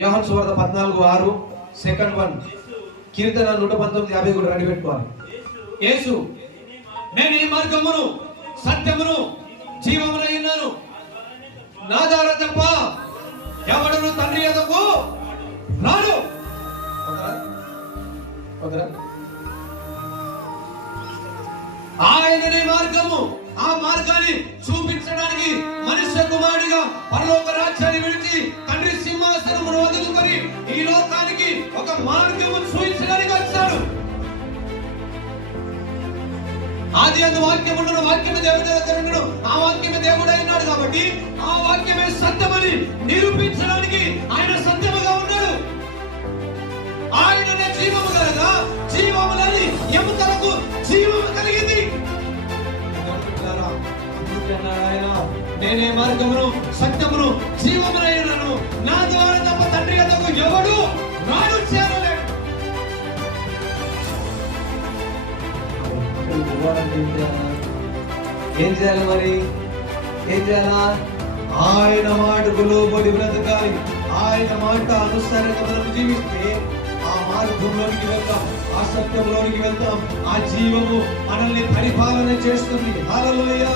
యోహాను సువార్త 14:6 second one, కీర్తన 119:50 కూడా రెడీ పెట్టుకోవాలి. యేసు నేను ఈ మార్గమును సత్యమును జీవమునై ఉన్నాను, నా ద్వారా తప్ప ఎవడును తండ్రి యొద్దకు రాడు. ఆయననే మార్గము. ఆ మార్గాన్ని చూపించడానికి మనుష్య కుమారుడిగా పరలోక రాజ్యాన్ని విడిచి తండ్రి సింహాసనమును వదులుకొని ఈ లోకానికి ఒక మార్గము చూపించడానికి వచ్చాడు. ఆది అందు వాక్యం ఉండను, వాక్యమే దేవుని దగ్గర ఉండను, ఆ వాక్యమే దేవుడై ఉన్నాడు. కాబట్టి ఆ వాక్యమే సత్యమని నిరూపించడానికి ఆయన సత్యముగా ఉన్నాడు. ఆయననే జీవము కలగా జీవములని ఎముకలకు జీవము కలిగింది. ఆయన నేనే మార్గమును సత్యమును జీవమునైనను, నా ద్వారా తప్ప తండ్రి యొద్దకు ఎవడు రాడు చేరలేడు. ఏం చేయాలి మరి? ఏం చేయాలా? ఆయన మాటకు లోబడి బ్రతకాలి. ఆయన మాట అనుసారంగా మనం జీవిస్తే ఆ మార్గంలోనికి వెళ్తాం, ఆ సత్యంలోనికి వెళ్తాం. ఆ జీవము మనల్ని పరిపాలన చేస్తుంది. హల్లెలూయా.